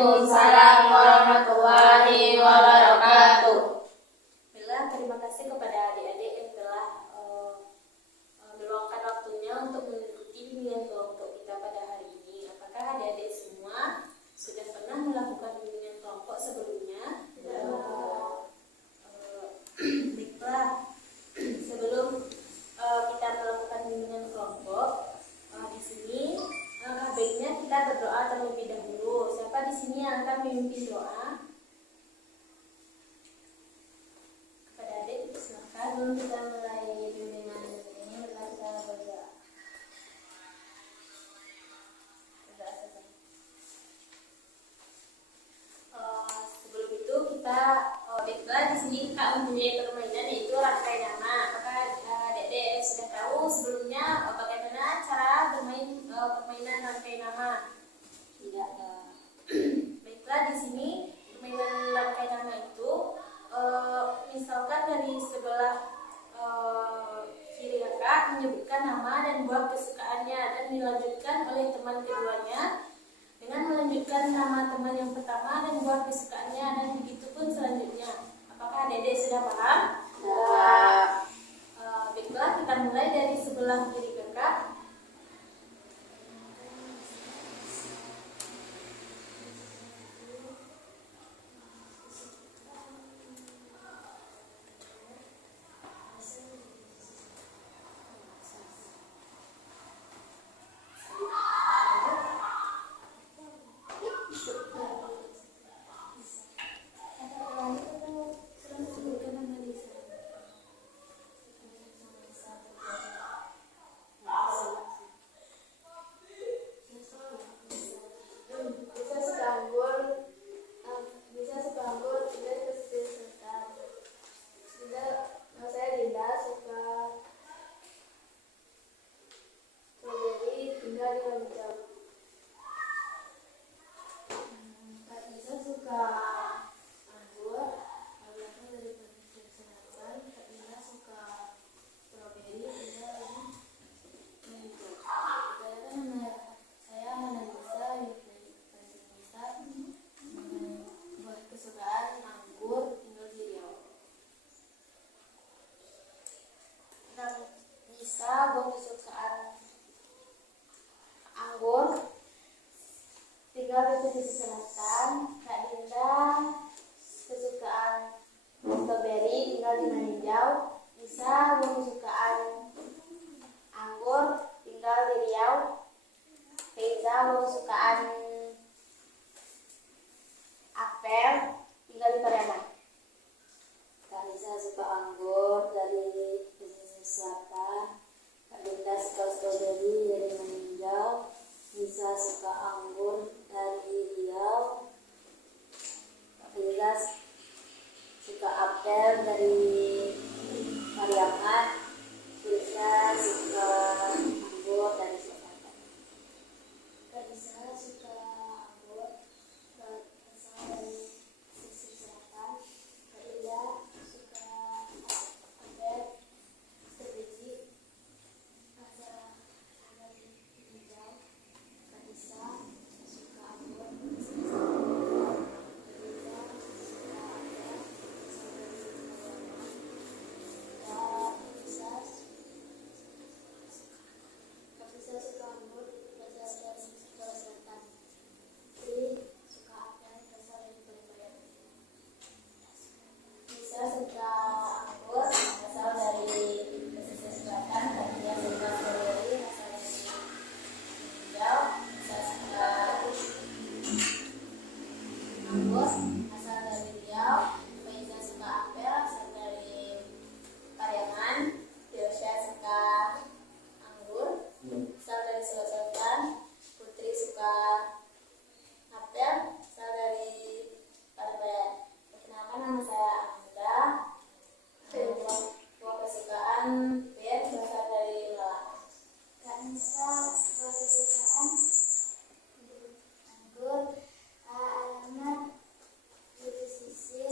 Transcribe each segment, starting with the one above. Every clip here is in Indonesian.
Waalaikumsalam warahmatullahi wabarakatuh. Bila terima kasih kepada adik-adik yang telah meluangkan waktunya untuk mengikuti bimbingan kelompok kita pada hari ini. Apakah adik-adik semua sudah pernah melakukan bimbingan kelompok sebelumnya? Baiklah, sebelum kita melakukan bimbingan kelompok, di sini baiknya kita berdoa terlebih dahulu. Siapa di sini yang akan memimpin doa? Kepada adik, silakan. Sebelum kita mulai bimbingan ini, kita berdoa. Sebelum itu kita baiklah di sini kita mempunyai permainan yaitu rangkai nama. Apakah adik-adik sudah tahu sebelumnya bagaimana cara bermain permainan rangkai nama? Tidak. Baiklah, di sini permainan rangkai nama itu misalkan dari sebelah kiri kakak menyebutkan nama dan buah kesukaannya dan dilanjutkan oleh teman keduanya dengan melanjutkan nama teman yang pertama dan buah kesukaannya, dan begitu pun selanjutnya. Apakah adik-adik sudah paham? Baiklah, kita mulai dari sebelah kiri kakak. Buah kesukaan anggur tinggal di pesisir selatan. Kak Dinda kesukaan strawberry tinggal di Maninjau. Nisa buah kesukaan anggur tinggal di Riau. Feiza buah kesukaan apel tinggal di Pariaman. Kak Nisa suka anggur dari pesisir selatan. Kak Dinda suka strawberry dari Maninjau. Nisa suka anggur dari Riau. Kak Faiza suka apel dari Pariaman. Nisa suka anggur dari Selatan. Kak Nisa suka anggur berasal dari pesisir selatan. Kak Dinda suka apel strawberry berasal dari Maninjau. Kak Nisa suka anggur pesisir selatan. Kak Dinda suka apel strawberry Kak Nisa suka anggur berasal dari Sulawesi Selatan. Tri suka apel berasal dari Pariaman. Nisa suka anggur berasal dari pesisir selatan. Kak Dinda suka strawberry berasal dari Maninjau. Nisa suka anggur berasal dari Riau. Faiza suka apel berasal dari Pariaman. Diosha suka anggur berasal dari Sulawesi Selatan. Putri suka apel berasal dari Pariaman. Perkenalkan, nama saya Amanda. Buah kesukaan Ben berasal dari Malang. Kak Nisa buah kesukaan anggur alamat di pesisir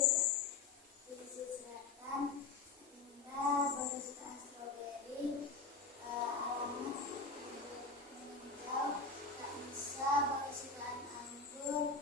selatan. Dinda buah kesukaan strawberry alamat Maninjau. Kak Nisa buah kesukaan anggur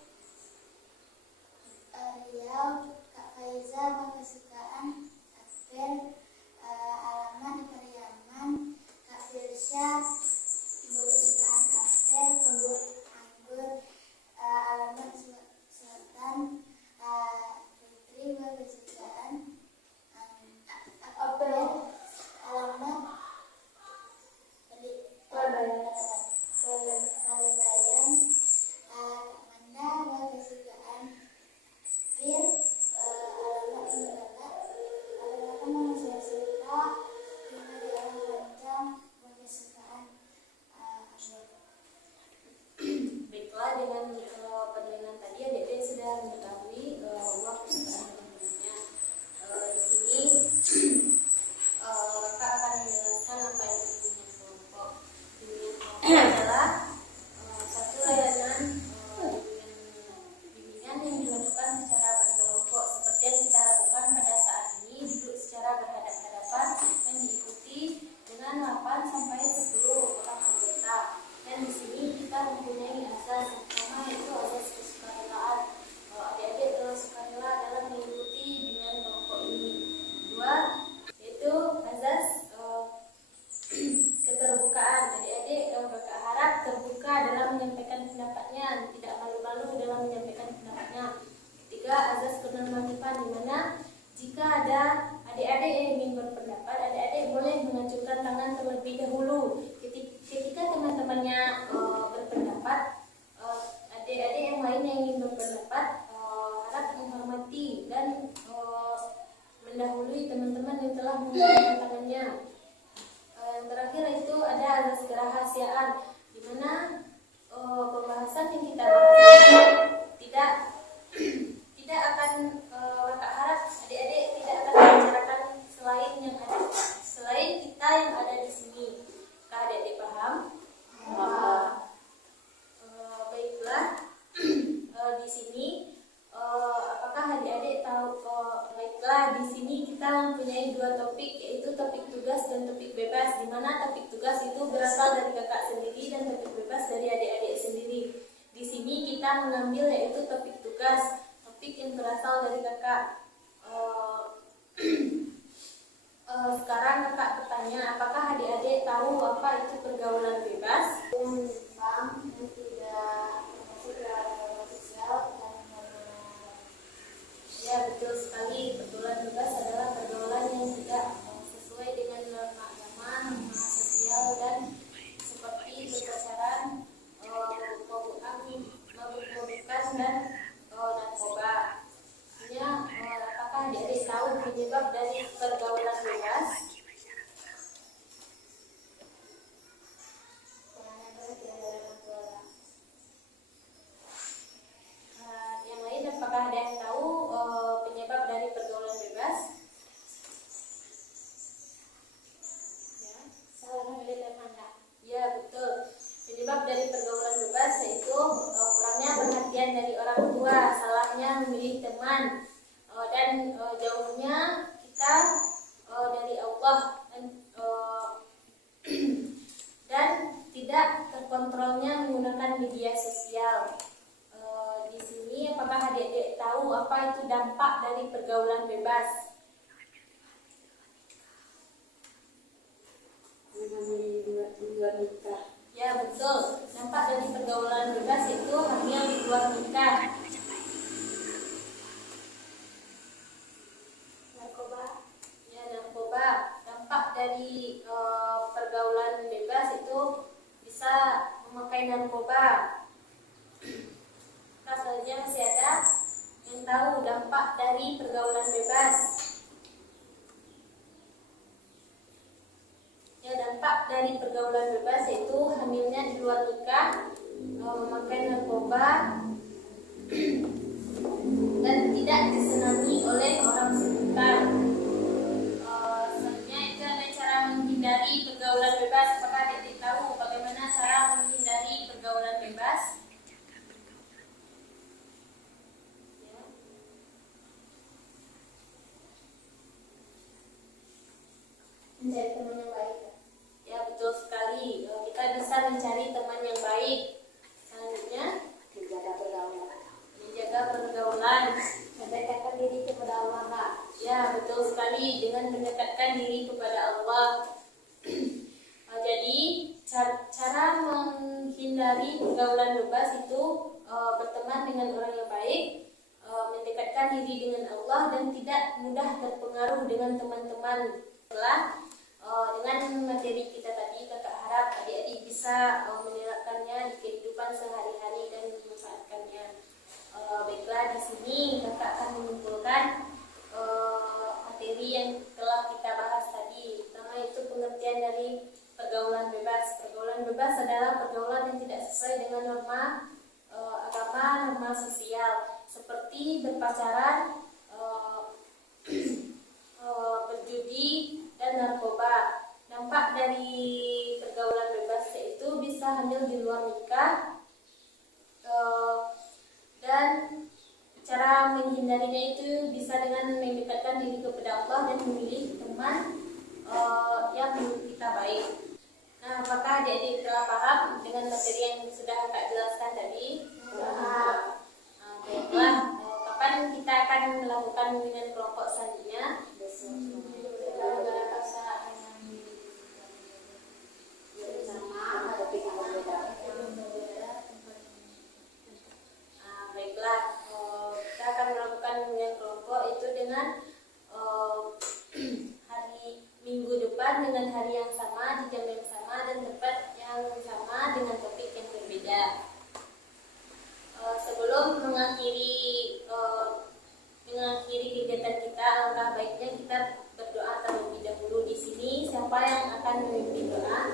Kelebayan Manda kesukaan Bir alamat mendadak adalah manusia serta lima di alam panjang kesukaan Baiklah, dengan pendengaran tadi adik-adik sudah mengetahui waktu kesukaan teman-temannya. Di sini kakak akan menjelaskan apa itu bimbingan kelompok. Bimbingan kelompok adalah satu layanan bimbingan yang dilakukan secara berkelompok seperti yang kita lakukan pada saat ini, duduk secara berhadap-hadapan dan diikuti dengan 8 sampai 10 orang anggota. Dan di sini kita mempunyai asas yang pertama yaitu asas kesukarelaan. Adik-adik sukarela dalam mengikuti bimbingan kelompok ini. Kedua yaitu asas keterbukaan. Adik-adik kakak harap terbuka dalam menyampaikan pendapatnya, tidak malu-malu dalam menyampaikan pendapatnya. Ketiga, azas kenormatifan, di mana jika ada adik-adik yang ingin berpendapat, adik-adik boleh mengajukan tangan terlebih dahulu. Ketika teman-temannya berpendapat, adik-adik yang lain yang ingin berpendapat harap menghormati dan mendahului teman-teman yang telah mengangkat tangannya. Yang terakhir itu ada azas kerahasiaan, di mana pembahasan yang kita bahas ini tidak akan kakak harap adik-adik tidak akan membicarakan selain kita yang ada di sini. Apakah adik-adik paham? Baiklah, di sini apakah adik-adik tahu? Baiklah, di sini kita mempunyai 2 topik, yaitu topik tugas dan topik bebas, di mana topik tugas itu berasal dari kakak sendiri dan topik bebas dari adik-adik sendiri. Di sini kita mengambil yaitu topik tugas, topik yang berasal dari kakak. Sekarang kakak bertanya, apakah adik-adik tahu apa itu pergaulan bebas? yang tidak masuk dalam sosial dan Ya, betul sekali. Pergaulan bebas adalah pergaulan yang tidak sesuai dengan norma agama, norma sosial, dan seperti berpacaran, mabuk-mabukan, dan narkoba. Artinya, apakah adik-adik tahu penyebab dari pergaulan bebas? Yang lain, apakah ada yang tahu penyebab dari pergaulan bebas? Ya, salah memilih teman. Ya, betul. Penyebab dari pergaulan bebas yaitu kurangnya perhatian dari orang tua, salahnya memilih teman, dan jauhnya kita dari Allah, dan tidak terkontrolnya menggunakan media sosial. Di sini apakah adik-adik tahu apa itu dampak dari pergaulan bebas? Ya, betul. Dampak dari pergaulan bebas itu hamil di luar nikah. Narkoba. Dampak dari pergaulan bebas itu bisa memakai narkoba. Selanjutnya masih ada yang tahu dampak dari pergaulan bebas. Ya, dampak dari pergaulan bebas yaitu hamilnya di luar nikah, memakai narkoba, dan tidak disenangi oleh orang sekitar. Selanjutnya itu ada cara menghindari pergaulan bebas. Apakah adik-adik tahu bagaimana cara menghindari pergaulan bebas? mencari teman yang baik. Ya, betul sekali. Kita bisa mencari teman yang baik. Selanjutnya, menjaga pergaulan, mendekatkan diri kepada Allah. Ya, betul sekali, dengan mendekatkan diri kepada Allah. Jadi, cara menghindari pergaulan bebas itu berteman dengan orang yang baik, mendekatkan diri dengan Allah, dan tidak mudah terpengaruh dengan teman-teman. Setelah dengan materi kita tadi, kakak harap berharap adik-adik bisa menerapkannya di kehidupan sehari-hari dan memanfaatkannya. Baiklah, di sini kakak akan menyimpulkan materi yang telah kita bahas tadi. Pertama itu pengertian dari pergaulan bebas. Pergaulan bebas adalah pergaulan yang tidak sesuai dengan norma agama, norma sosial, seperti berpacaran, berjudi, dan narkoba. Dampak dari pergaulan bebas yaitu bisa hamil di luar nikah, dan cara menghindarinya itu bisa dengan mendekatkan diri kepada Allah dan memilih teman yang menurut kita baik. Nah, apakah adik-adik telah paham dengan materi yang sudah Kak jelaskan tadi? Baiklah, kapan kita akan melakukan dengan kelompok selanjutnya? Baiklah, kita akan melakukan dengan kelompok itu dengan hari Minggu depan dengan hari yang sama, di jam yang sama, dan tempat yang sama dengan topik yang berbeda. Sebelum mengakhiri kegiatan kita, alangkah baiknya kita berdoa terlebih dahulu. Di sini siapa yang akan memimpin doa?